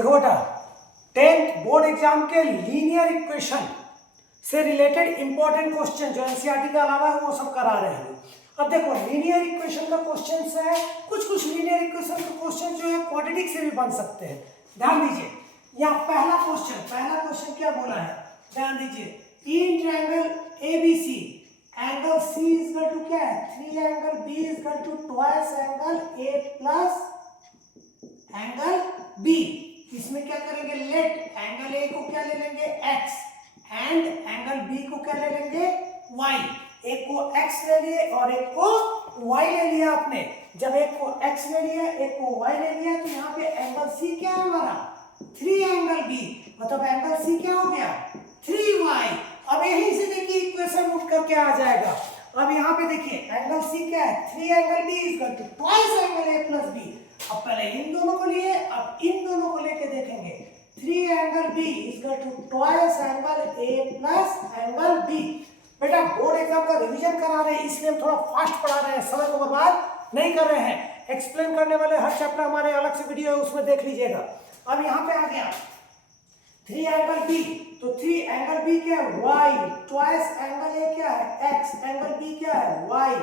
देखो बेटा, 10th board exam के लीनियर इक्वेशन से रिलेटेड इंपॉर्टेंट क्वेश्चन जो एनसीईआरटी के अलावा है वो सब करा रहे हैं। अब देखो, लीनियर इक्वेशन का क्वेश्चन है, कुछ लीनियर इक्वेशन के क्वेश्चन जो है क्वाड्रेटिक से भी बन सकते हैं। ध्यान दीजिए, यहाँ पहला क्वेश्चन क्या बोला है, ध्यान दीजिए, in triangle ABC angle C is equal to क्या है, 3 angle B is equal to twice angle A plus angle B. इसमें क्या करेंगे, लेट एंगल ए को क्या ले लेंगे, x, एंड एंगल बी को क्या ले लेंगे, y। एक को x ले लिए और एक को y ले लिया आपने। जब एक को x ले लिया, एक को y ले लिया, तो यहाँ पे एंगल c क्या है हमारा, 3 एंगल b, मतलब एंगल c क्या हो गया, 3y। अब यहीं से देखिए इक्वेशन उठ करके आ जाएगा। अब यहाँ पे देखिए एंगल c क्या है, 3 angle b is equal to twice angle a plus b। अब पहले इन दोनों को लिए, अब इन दोनों को लेके देखेंगे, 3 angle b is equal to twice angle a plus angle b। बेटा बोर्ड एग्जाम का रिवीजन करा रहे हैं, इसलिए हम थोड़ा फास्ट पढ़ा रहे हैं, समय को बर्बाद नहीं कर रहे हैं। एक्सप्लेन करने वाले हर चैप्टर हमारे अलग से वीडियो है, उसमें देख लीजिएगा। अब यहाँ पे आ गया 3 एंगल b, तो 3 एंगल b क्या है, y, ट्वाइस एंगल a क्या है, x, एंगल b क्या है, y,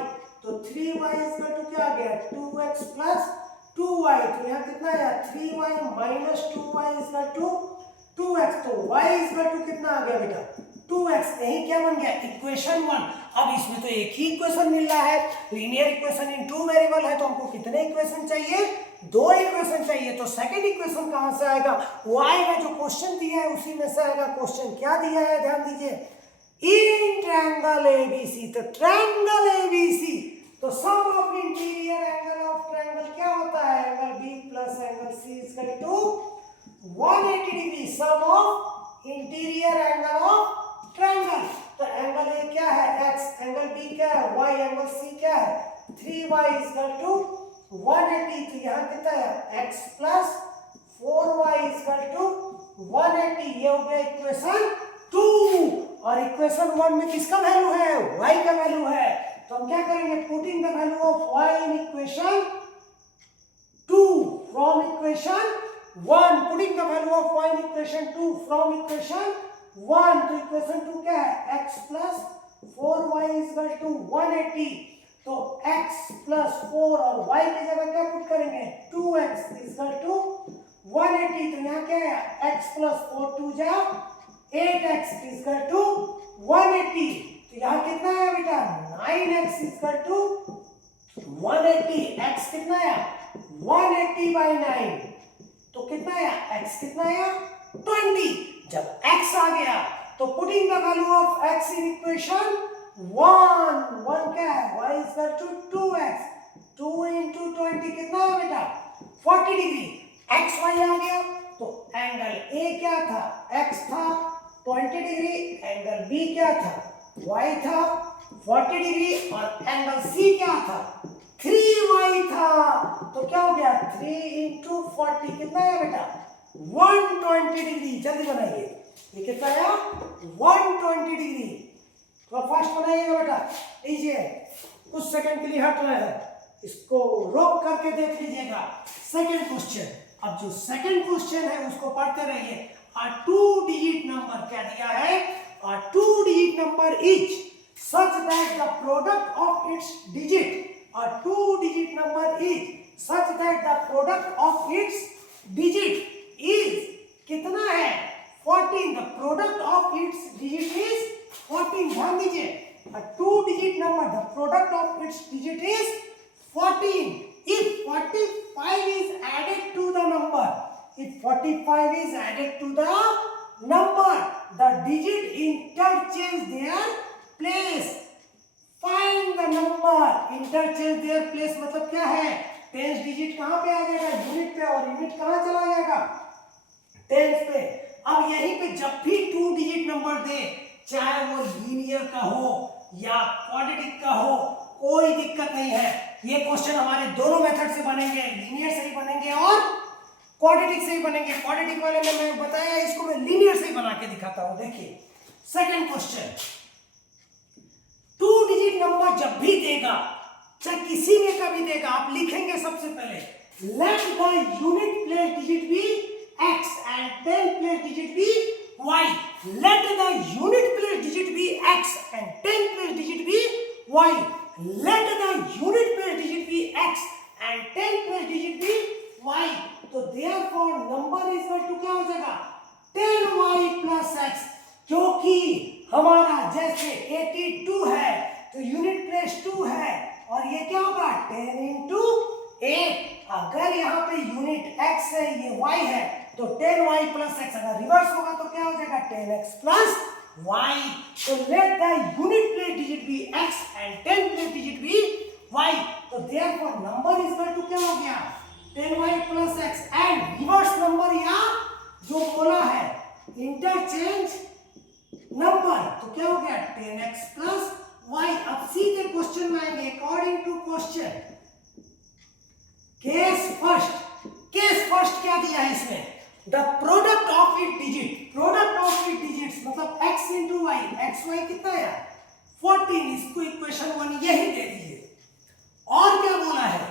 तो 3y इज इक्वल टू क्या आ गया, 2x प्लस 2y। तो यहाँ कितना आया, 3y minus 2y is equal to 2x। तो y इज इक्वल टू कितना आ गया बेटा, 2x। यही क्या बन गया, इक्वेशन 1। अब इसमें तो एक ही इक्वेशन मिल रहा है, लीनियर इक्वेशन इन 2 वेरिएबल है, तो हमको कितने इक्वेशन चाहिए, 2 इक्वेशन चाहिए। तो सेकंड इक्वेशन कहां से आएगा, वो आएगा जो क्वेश्चन दिया है उसी में से आएगा। क्वेश्चन क्या दिया है, ध्यान दीजिए, इन ट्रायंगल एबीसी, तो ट्रायंगल एबीसी, तो sum of interior angle of triangle क्या होता है, angle B plus angle C is equal to 180 degree, sum of interior angle of triangle. तो एंगल ए क्या है, x, एंगल बी क्या है, y, एंगल सी क्या है, 3y इज इक्वल टू 180। तो यहाँ कितना है, x plus 4y is equal to 180। ये हो गया इक्वेशन 2। और इक्वेशन 1 में किसका वैल्यू है, y का वैल्यू है। तो हम क्या करेंगे, putting the value of y in equation 2 from equation 1, putting the value of y in equation 2 from equation 1। तो इक्वेशन 2 क्या है, x plus 4y is equal to 180। तो x प्लस 4 और y की जगह क्या पुट करेंगे, 2x इज इक्वल टू 180। तो यहाँ क्या है, x प्लस 4 2 जा 8x इज इक्वल टू 180। तो यहाँ कितना है बेटा, 9x is equal to 180। x कितना है, 180 बाई 9, तो कितना है, x कितना है, 20। जब x आ गया तो putting the value of x in equation 1 क्या है, y is equal to 2x, 2 into 20 कितना है बेटा, 40 डिग्री। x y आ गया तो एंगल a क्या था, x था 20 डिग्री, एंगल b क्या था, y था 40 डिग्री, और एंगल c क्या था, 3y था। तो क्या हो गया, 3 into 40 कितना है बेटा, 120 डिग्री। जल्दी बनाइए, ये कितना आया, 120 डिग्री। तो फास्ट बनाइएगा बेटा। लीजिए, कुछ सेकंड के लिए हट रहे हैं, इसको रोक करके देख लीजिएगा। सेकंड क्वेश्चन, अब जो सेकंड क्वेश्चन है उसको पढ़ते रहिए। a 2 digit नंबर क्या दिया है, a 2 digit number is such that the product of its digit, a 2 digit number is such that the product of its digit is कितना है, 14। the product of its digit is 14। ध्यान दीजिए, a 2 digit number, the product of its digit is 14। if 45 is added to the number, if 45 is added to the number, the digit interchange their place, find the number। interchange their place मतलब क्या है, tens digit कहां पे आ जाएगा, unit पे, और unit कहां चला जाएगा, टेंस पे। अब यहीं पे जब भी 2 डिजिट नंबर दे, चाहे वो लीनियर का हो या क्वाड्रेटिक का हो, कोई दिक्कत नहीं है। ये क्वेश्चन हमारे दोनों मेथड से बनेंगे, लीनियर से ही बनेंगे और क्वाड्रेटिक से ही बनेंगे। क्वाड्रेटिक वाले में मैं बताया, इसको मैं लीनियर से ही बना के दिखाता हूं। देखिए सेकंड क्वेश्चन, 2 डिजिट नंबर जब भी देगा, चाहे किसी में का भी देगा, आप लिखेंगे सबसे पहले let the unit place digit be x। Therefore number is equal to क्या हो जाएगा 10y प्लस x, क्योंकि हमारा जैसे 82 है तो यूनिट प्लेस 2 है और ये क्या होगा 10 इंटू 8। अगर यहाँ पे यूनिट x है ये y है तो 10y प्लस x, अगर रिवर्स होगा तो क्या हो जाएगा 10x प्लस y। तो let the unit place digit be x and 10 place digit be y। तो therefore number is equal to क्या हो गया 10y plus x and reverse number या जो बोला है इंटरचेंज नंबर, तो क्या हो गया 10x प्लस y। अब सीधे क्वेश्चन में आएंगे according to question. Case first क्या दिया है इसमें, the product of it digit, product of it digits मतलब x into y, x y कितना है 14, इसको इक्वेशन 1 यही दे दीजिए। और क्या बोला है,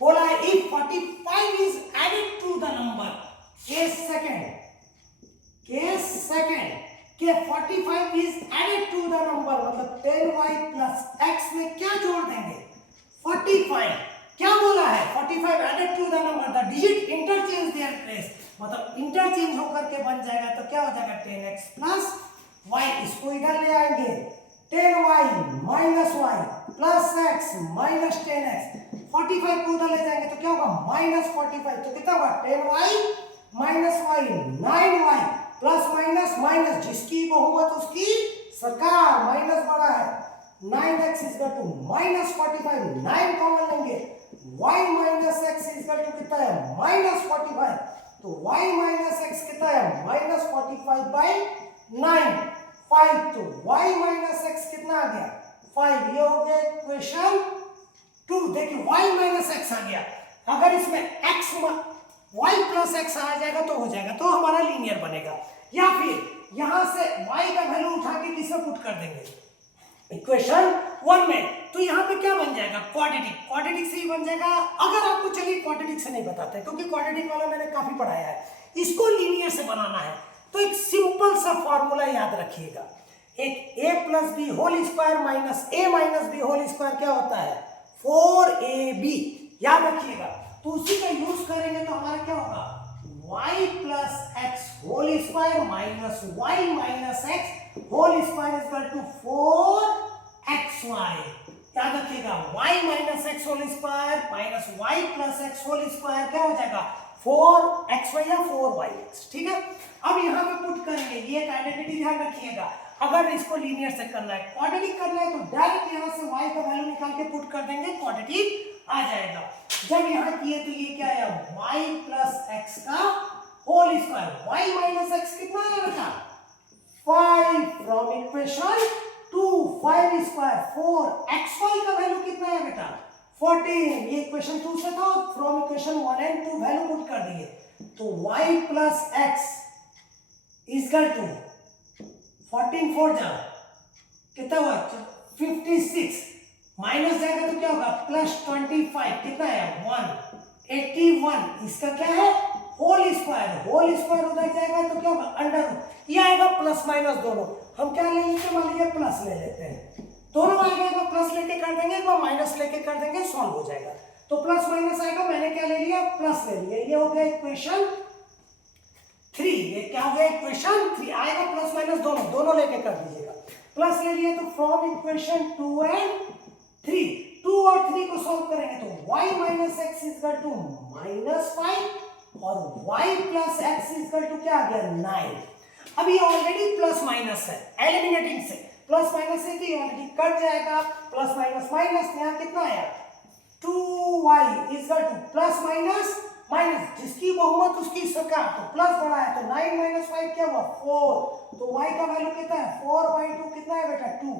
बोला है if 45 is added to the number, case second के 45 is added to the number मतलब 10y प्लस x में क्या जोड़ देंगे 45। क्या बोला है 45 added to the number, the digit interchange their place मतलब इंटरचेंज होकर के बन जाएगा तो क्या हो जाएगा 10x प्लस y। इसको इधर ले आएंगे 10y minus y plus x minus 10x, 45 को उधर ले जाएंगे तो क्या होगा माइनस 45, तो कितना होगा 10y minus y 9y plus minus minus, जिसकी बहुमत उसकी सरकार, माइनस बड़ा है 9x is equal to minus 45, 9 common लेंगे y माइनस x इज इक्वल टू कितना है माइनस 45, तो y माइनस x कितना है माइनस 45 बाई 9 5, तो y माइनस x कितना आ गया 5। ये हो गया इक्वेशन 2। देखिए y माइनस x आ गया, अगर इसमें x y प्लस x आ जाएगा तो हो जाएगा, तो हमारा लीनियर बनेगा। या फिर यहां से y का वैल्यू उठा के किसमें पुट कर देंगे इक्वेशन 1 में, तो यहाँ पे क्या बन जाएगा क्वाड्रेटिक से ही बन जाएगा। अगर आपको चलिए क्वाड्रेटिक से नहीं बताते क्योंकि क्वाड्रेटिक वाला मैंने काफी पढ़ाया है, इसको लीनियर से बनाना है तो एक सिंपल सा फॉर्मूला याद रखिएगा, एक a plus b whole square minus a minus b whole square क्या होता है 4ab, याद रखिएगा। तो उसी का यूज करेंगे तो हमारा क्या होगा y plus x whole square minus y minus x whole square is equal to 4xy। याद रखिएगा y minus x whole square minus y plus x whole square क्या हो जाएगा 4xy या 4yx, ठीक है। अब यहाँ पे पुट करेंगे, ये एक आइडेंटिटी ध्यान रखिएगा, अगर इसको लीनियर से करना है क्वाड्रेटिक करना है तो डायरेक्ट यहाँ से y का वैल्यू निकाल के पुट कर देंगे, क्वाड्रेटिक आ जाएगा। जब यहाँ किए तो ये क्या है y प्लस एक्स का whole square, y minus x कितना है बेटा 5 फ्रॉम इक्वेशन 2, 5 स्क्वायर 4, xy का वैल्यू कितना है बेटा 14, ये इक्वेशन 2 से था, from equation 1 and 2 value put कर दिए, तो y plus x is equal to 14 4 जा कितना हुआ 56, माइनस जाएगा तो क्या होगा प्लस 25, कितना है 181, इसका क्या है होल स्क्वायर उधर जाएगा तो क्या होगा अंडर रूट, ये आएगा प्लस माइनस दोनों, हम क्या ले लेते हैं मान लीजिए प्लस ले लेते हैं, दोनों आएगा, एक बार प्लस लेके कर देंगे एक बार माइनस लेके कर देंगे, सॉल्व हो जाएगा। तो प्लस माइनस आएगा, मैंने क्या ले लिया प्लस ले लिया, ये हो गया इक्वेशन 3, ये क्या हो गया इक्वेशन 3 आएगा, प्लस माइनस दोनों लेके कर दीजिएगा, प्लस ले लिया तो फ्रॉम इक्वेशन 2 एंड 3, 2 और 3 को सॉल्व करेंगे तो y minus x is equal to minus 5 और y plus x is equal to क्या आ गया 9। अब ये ऑलरेडी प्लस माइनस है, एलिमिनेटिंग से प्लस माइनस से तो ऑलरेडी कट जाएगा, प्लस माइनस माइनस, यहाँ कितना आया 2y is equal to plus minus minus, जिसकी बहुमत उसकी सरकार, तो प्लस बड़ा है तो 9 माइनस 5 क्या हुआ 4, तो y का वैल्यू कितना है 4/2 कितना है बेटा 2,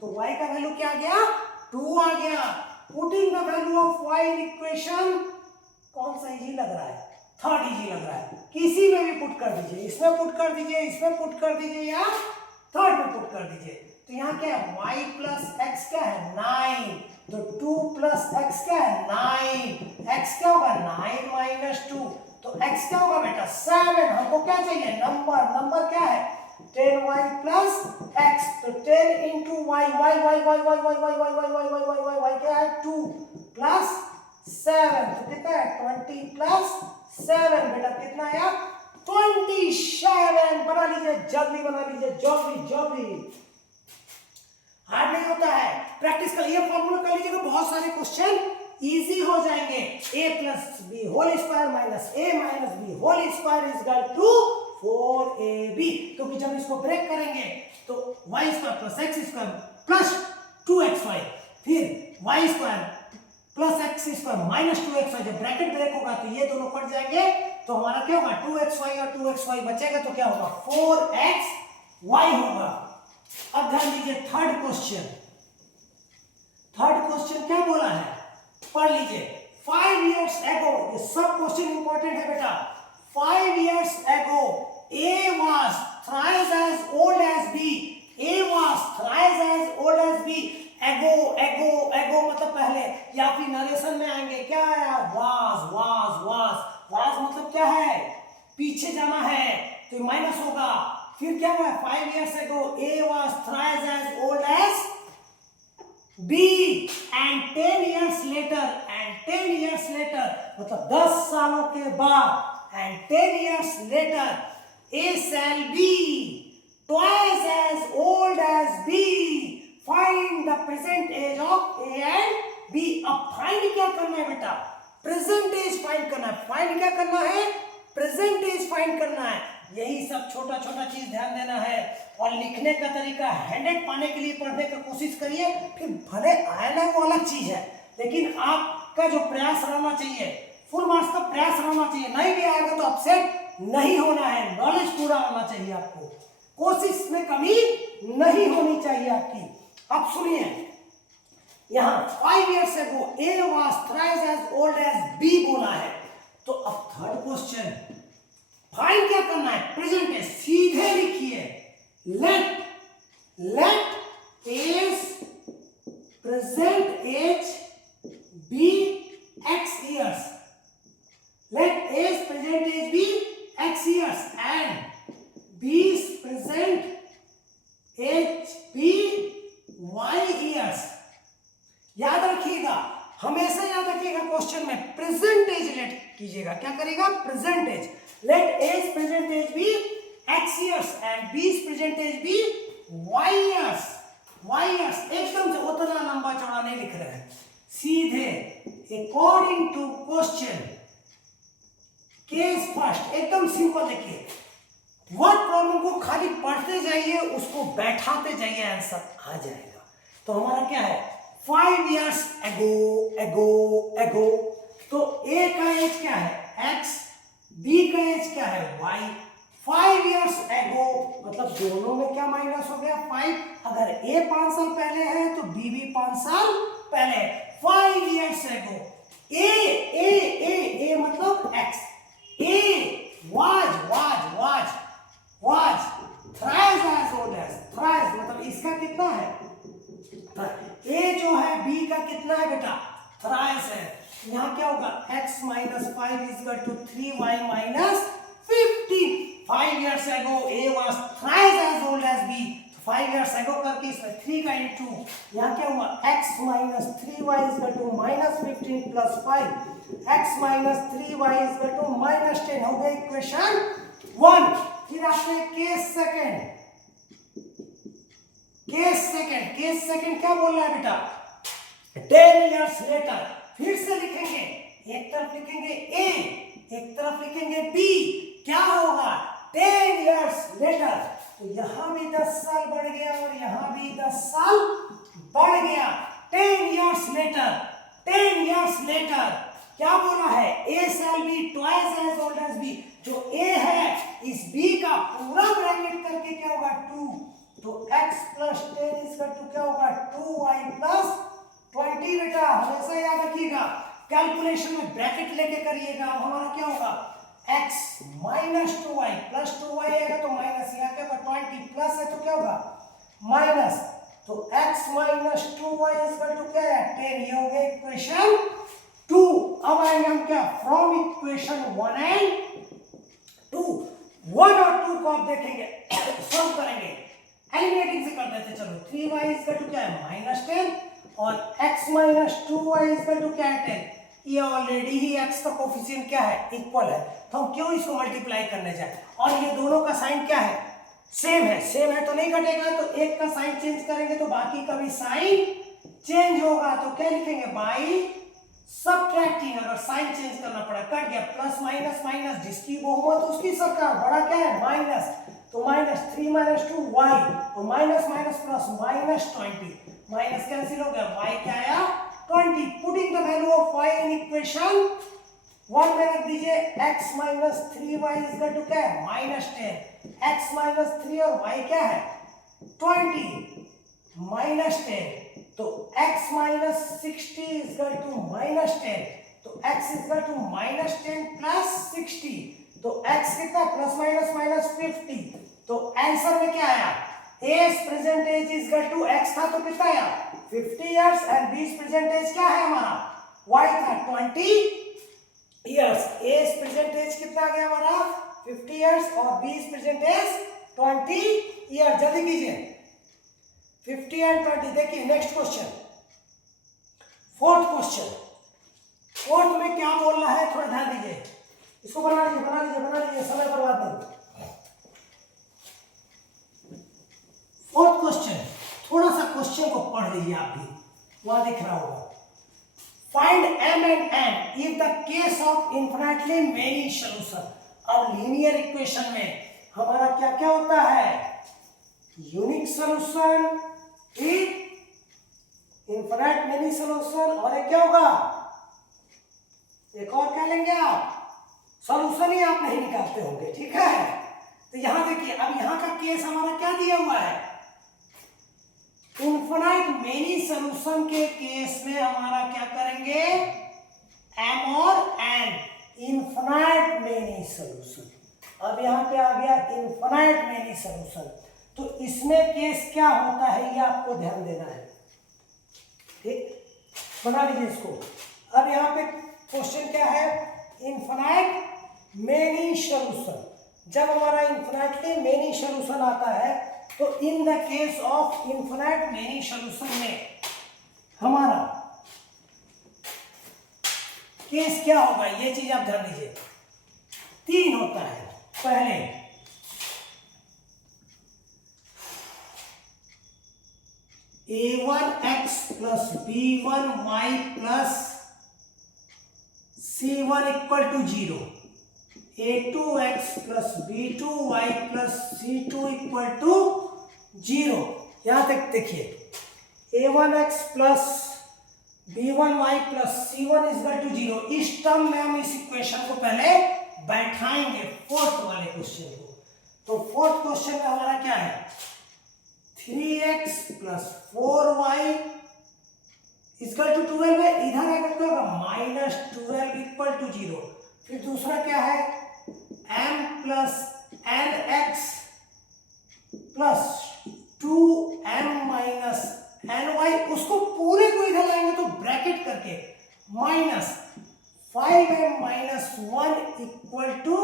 तो y का वैल्यू क्या आ गया 2 आ गया। Putting the value of y in equation, कौन सा इजी लग रहा है थर्ड इजी लग रहा है, किसी में भी पुट कर दीजिए, इसमें पुट कर दीजिए, इसमें पुट कर दीजिए या थर्ड में पुट कर दीजिए, तो यहाँ क्या है y प्लस एक्स क्या है 9, तो 2 प्लस एक्स क्या है 9, x क्या होगा 9 माइनस 2, तो x क्या होगा बेटा 7, हमको क्या चाहिए नंबर क्या है 10y प्लस x, तो 10 इंटू y क्या है 2 प्लस 7, तो कितना है 20 प्लस 7 बेटा कितना आया 27। बना लीजिए जल्दी, बना लीजिए जल्दी जल्दी, हार्ड नहीं होता है, प्रैक्टिस कर लिए, फॉर्मूला कर लीजिएगा, बहुत सारे क्वेश्चन इजी हो जाएंगे। a plus b whole square minus a minus b whole square is equal to 4ab, क्योंकि जब इसको ब्रेक करेंगे तो y square plus x square plus 2xy, फिर y square plus x square minus 2xy, जब bracket break होगा तो ये दोनों कट जाएंगे, तो हमारा क्या होगा 2xy और 2xy बचेगा, तो क्या होगा 4xy होगा। अब ध्यान दीजिए थर्ड क्वेश्चन, थर्ड क्वेश्चन क्या बोला है पढ़ लीजिए। 5 years ago, ये सब क्वेश्चन इंपॉर्टेंट है बेटा। 5 years ago A was thrice as old as B, A was thrice as old as B, एगो एगो एगो मतलब पहले, या फिर नरेशन में आएंगे क्या आया वाज मतलब क्या है पीछे जाना है तो माइनस होगा, फिर क्या हुआ 5 years ago A was thrice as old as B and 10 years later मतलब 10 सालों के बाद and 10 years later A shall be twice as old as B, find the present age of A and B। अब find क्या करना है बेटा present as find करना है, फाइंड क्या करना है प्रेजेंट एज फाइंड करना है, यही सब छोटा छोटा चीज ध्यान देना है। और लिखने का तरीका 100 पाने के लिए पढ़ने का कोशिश करिए, फिर भले आए ना वो अलग चीज है, लेकिन आपका जो प्रयास रहना चाहिए, फुल मार्क्स का प्रयास रहना चाहिए, नहीं भी आएगा तो अपसेट नहीं होना है, नॉलेज पूरा होना चाहिए, आपको कोशिश में कमी नहीं होनी चाहिए आपकी। अब सुनिए यहाँ 5 years ago A was thrice as old as B बोला है, तो अब थर्ड क्वेश्चन फाइंड क्या करना है प्रेजेंट एज, सीधे लिखिए let is present age be x years, let is present age be x years and b's present age be y years। याद रखिएगा, हमेशा याद रखिएगा क्वेश्चन में प्रेजेंट एज लेट कीजिएगा, क्या करेगा present age, let a's present age be x years and b's present age be y years, एकदम से उतना लंबा चौड़ा नहीं लिख रहे हैं, सीधे according to question case first, एकदम सिंपल लिखिए, वर्ड प्रॉब्लम को खाली पढ़ते जाइए, उसको बैठाते जाइए, आंसर आ जाएगा। तो हमारा क्या है 5 years ago, तो A का एज क्या है x, B का एज क्या है y, 5 years ago मतलब दोनों में क्या माइनस हो गया 5, अगर A 5 साल पहले है तो B भी 5 साल पहले, 5 years ago A मतलब x, A was thrice as old as, thrice मतलब इसका कितना है, A जो है B का कितना है बेटा थ्राइस है, यहाँ क्या होगा x minus 5 is equal to 3y minus 15। 5 years ago A was thrice as old as B, 5 years ago करके इसमें 3 का इंटू, यहाँ क्या हुआ x minus 3y is equal to minus 15 plus 5, x minus 3y is equal to minus 10 हो गया equation 1। फिर आपने केस सेकंड क्या बोल रहा है बेटा 10 years later, फिर से लिखेंगे, एक तरफ लिखेंगे A, एक तरफ लिखेंगे B, क्या होगा 10 years later, तो यहां भी 10 साल बढ़ गया और यहां भी 10 साल बढ़ गया। 10 years later क्या बोला है A shall be twice as old as B, जो A है इस B का पूरा ब्रैकेट करके क्या होगा 2, तो x plus 10 इसका 2 क्या होगा 2y plus 20। बेटा हमेशा याद रखिएगा कैलकुलेशन में ब्रैकेट लेके करिएगा। अब हमारा क्या होगा x minus 2y plus 2y आएगा तो माइनस, यहाँ क्या होगा 20 प्लस है तो क्या होगा माइनस, तो x minus 2y equal to क्या है 10, ये हो गया इक्वेशन 2। अब आएंगे हम क्या फ्रॉम इक्वेशन 1 and 2, 1 और 2 को आप देखेंगे सॉल्व करेंगे, एलिमिनेटिंग से कर देते चलो, 3y इक्वल टू क्या है -10 और x minus 2y equal to क्या है ये ऑलरेडी ही x का कोफिशिएंट क्या है, इक्वल है, तो हम क्यों इसको मल्टीप्लाई करने जाए। और ये दोनों का साइन क्या है, सेम है, सेम है तो नहीं घटेगा, तो एक का साइन चेंज करेंगे तो बाकी का भी साइन चेंज होगा। तो क्या लिखेंगे, बाई सबट्रैक्टिंग, अगर साइन चेंज करना पड़ा, कट गया, प्लस माइनस माइनस, जिसकी बहुमत उसकी सरकार, बड़ा क्या है माइनस, तो माइनस 3 - 2 y, और minus minus plus -20, minus cancel हो गया, y क्या आया 20। Putting the value of y in equation 1 में रख दीजिए, x - 3y is equal to क्या है -10, x - 3 और y क्या है 20 -10, तो x - 60 इज इक्वल टू -10, तो x is equal to -10 plus 60, तो x कितना प्लस माइनस माइनस 50, तो आंसर में क्या आया, age present age is equal to x था तो कितना आया 50 इयर्स, एंड बीस प्रेजेंट एज क्या है हमारा y था 20 इयर्स। एज प्रेजेंट एज कितना आ गया हमारा 50 इयर्स, और बीस प्रेजेंट एज 20 इयर्स। जल्दी कीजिए, 50 एंड 20। देखिए next question, fourth question, fourth में क्या बोल रहा है, थोड़ा ध्यान दीजिए, इसको बना लीजिए बना लीजिए बना लीजिए, समय बर्बाद नहीं। फोर्थ क्वेश्चन, थोड़ा सा क्वेश्चन को पढ़ लीजिए आप भी, वहां दिख रहा होगा। Find m and n if the case of infinitely many solution। अब लीनियर इक्वेशन में हमारा क्या क्या होता है, unique solution, infinite many solution, और एक क्या होगा, एक और क्या लेंगे आप, सॉल्यूशन ही आप नहीं निकालते होंगे, ठीक है। तो यहां देखिए, अब यहां का केस हमारा क्या दिया हुआ है, इनफिनिट मेनी सॉल्यूशन के केस में हमारा क्या करेंगे, m और n, इनफिनिट मेनी सॉल्यूशन। अब यहां पे आ गया इनफिनिट मेनी सॉल्यूशन, तो इसमें केस क्या होता है ये आपको ध्यान देना है, ठीक, बना लीजिए इसको। अब यहाँ पे क्वेश्चन क्या है, इनफिनिट मेनी सॉल्यूशन, जब हमारा इनफिनिटली मेनी सॉल्यूशन आता है, तो in the case of infinite many solution में हमारा केस क्या होगा, ये चीज आप ध्यान दीजिए, तीन होता है। पहले a1x plus b1y plus c1 equal to 0, a2x plus b2y plus c2 equal to 0। यहां तक देखिए, a1x plus b1y plus c1 equal to 0, इस टर्म में हम इस इक्वेशन को पहले बैठाएंगे फोर्थ वाले क्वेश्चन को। तो फोर्थ क्वेश्चन में हमारा क्या है, 3x plus 4y equal to 12 है, इधर आकर क्या होगा -12 इक्वल टू 0। फिर दूसरा क्या है, m plus nx plus 2m minus ny, उसको पूरे को इधर लाएंगे तो ब्रैकेट करके -5m माइनस 1 इक्वल टू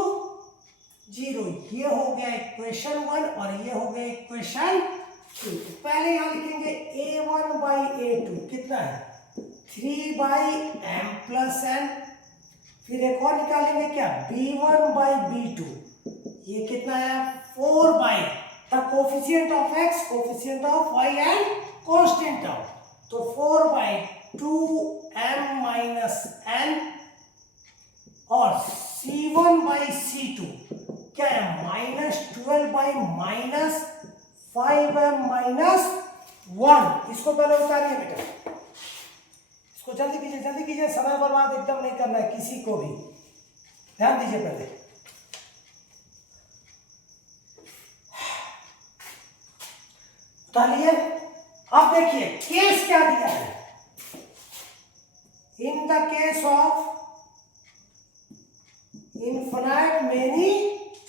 0। ये हो गया इक्वेशन 1 और ये हो गया इक्वेशन 2। पहले यहां लिखेंगे a1 बाई a2 कितना है 3/m प्लस n, फिर एक और निकालेंगे क्या, b1 बाई b2, ये कितना है 4 the coefficient of x, coefficient of y and constant of, तो 4/2m माइनस n, और c1 बाई c2 क्या है -12 बाई -5m माइनस 1। इसको पहले उतारिए बेटा, इसको जल्दी कीजिए, समय बर्बाद एकदम नहीं करना है किसी को भी, ध्यान दीजिए पहले। उतारिए। अब देखिए केस क्या दिया है, in the case of infinite many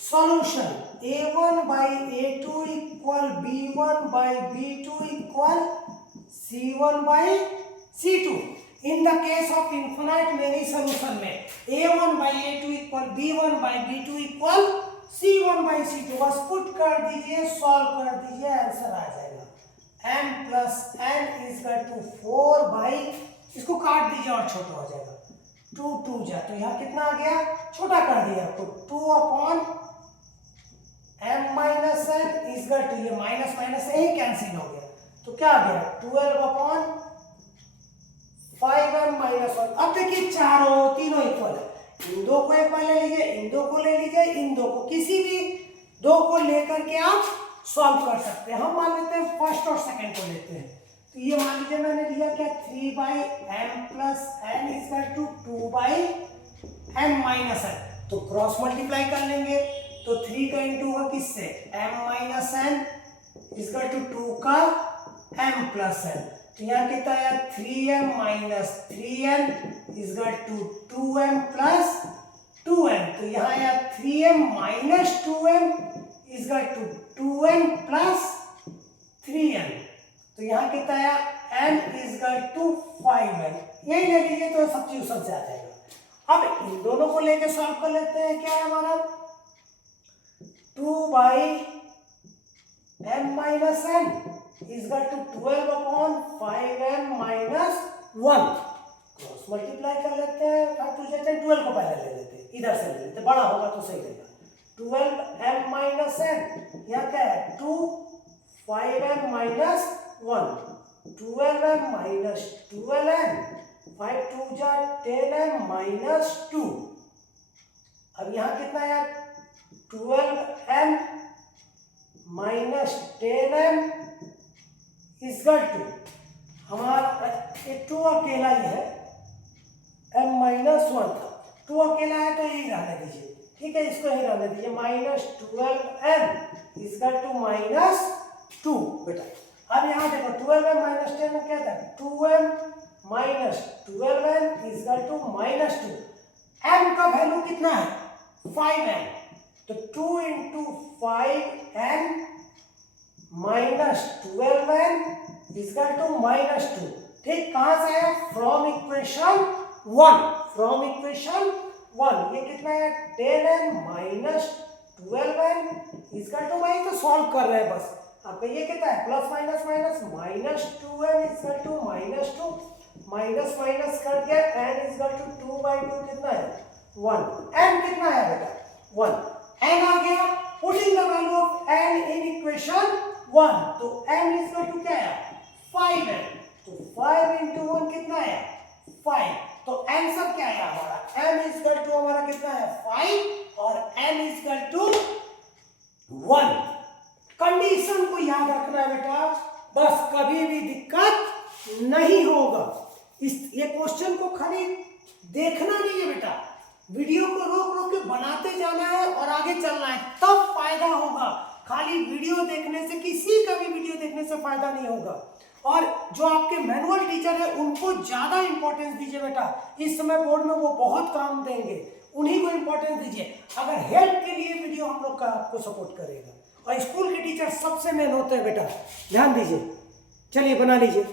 solution a1 by a2 equal b1 by b2 equal c1 by c2। In the case of infinite many solution में a1 by a2 equal b1 by b2 equal c1 by c2, बस put कर दीजिए, solve कर दीजिए, answer आ जाएगा m plus n is equal to 4 by, इसको काट दीजिए और छोटा हो जाएगा, 2 2 जा, तो यहाँ कितना आ गया, छोटा कर दिया आपको, 2 upon m minus n is equal to, ये माइनस माइनस यही कैंसिल हो गया, तो क्या आ गया 12 अपॉन 5m माइनस 1। अब देखिए तीनों इक्वल है, इन दो को एक बार ले लीजिए, इन दो को ले लीजिए, इन दो को, किसी भी दो को लेकर के आप सॉल्व कर सकते हैं। हम मान लेते हैं फर्स्ट और सेकंड को लेते हैं, तो ये मान लीजिए मैंने लिया क्या 3/m plus n is equal to 2/m minus n, तो क्रॉस मल्टीप्लाई कर लेंगे, तो 3 का इंटू होगा किससे, m minus n is equal to 2 का m प्लस n, तो यहाँ कितना आया 3m minus 3n is equal to 2m plus 2n, तो यहाँ आया 3m minus 2m is equal to 2n plus 3n, तो यहाँ कितना आया n इजकल टू 5n, यही ले लीजिए तो सब्स्टिट्यूशन से आ जाएगा। अब इन दोनों को लेके सॉल्व कर लेते हैं, क्या है हमारा 2/m minus n is equal to 12 upon 5m minus 1, cross multiply कर लेते हैं, अब 12 को पहले ले लेते हैं, इधर से ले लेते हैं, बड़ा होगा तो सही रहेगा, 12m माइनस n, यहाँ क्या है 2 5m minus 1, 12m minus 12n, 5 2 जा 10m माइनस 2, अब यहाँ कितना है 12m minus 10m is equal to, हमारा 2 अकेला ही है, m माइनस 1 था, 2 अकेला है तो यही रहने दीजिए, ठीक है, इसको यही रहने दीजिए, minus 12m is equal to minus 2 बेटा। अब यहाँ देखो 12m माइनस 10 क्या था 2m minus 12n is equal to minus 2, m का वैल्यू कितना है 5m, तो 2 into 5n minus 12n is equal to minus 2, ठीक, कहां से है फ्रॉम इक्वेशन 1, फ्रॉम इक्वेशन 1, ये कितना है 10n minus 12n is equal to, वही तो सॉल्व कर रहे हैं बस, आपका ये कितना है plus minus minus minus 2n is equal to minus 2, minus minus कर दिया n इजकल टू 2/2 कितना है 1, n कितना है बेटा 1, n आ गया, putting the value of n in equation 1, तो n इजकल टू क्या है 5n, तो 5 इंटू 1 कितना है 5, तो आंसर क्या है हमारा m इजकल टू हमारा कितना है 5 और n इजकल टू 1। कंडीशन को याद रखना है बेटा, बस कभी भी दिक्कत नहीं होगा, इस ये क्वेश्चन को खाली देखना नहीं है बेटा, वीडियो को रोक रोक के बनाते जाना है और आगे चलना है, तब फायदा होगा, खाली वीडियो देखने से, किसी का भी वीडियो देखने से फायदा नहीं होगा। और जो आपके मैनुअल टीचर है उनको ज्यादा इंपॉर्टेंस दीजिए बेटा, इस समय बोर्ड में वो बहुत काम देंगे, उन्हीं को इंपॉर्टेंस दीजिए, अगर हेल्प के लिए वीडियो हम लोग का आपको सपोर्ट करेगा, और स्कूल के टीचर सबसे मेन होते हैं बेटा, ध्यान दीजिए, चलिए बना लीजिए।